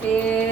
gente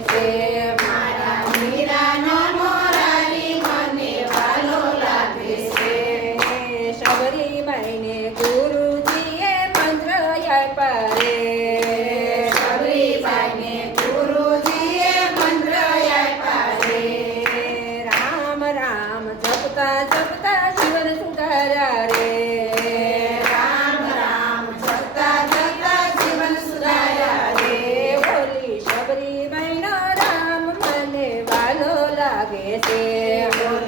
Yes. આવે છે.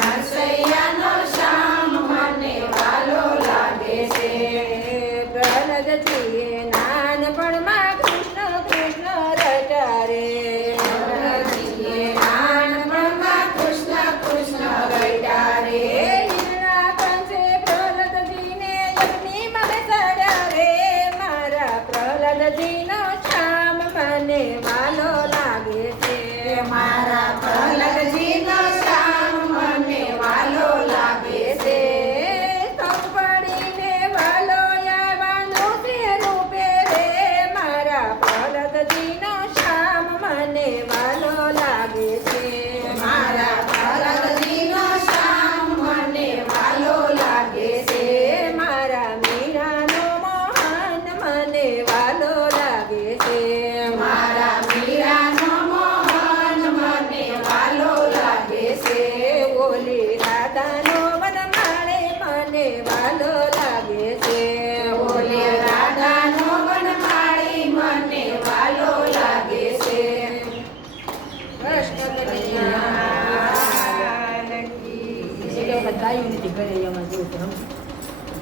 ગાયું નથી ઘરે એમાં જેવું તો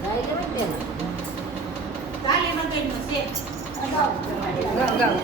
ગાય લેવાય ને? કાલે મગજનો છે ગાવ ગાવ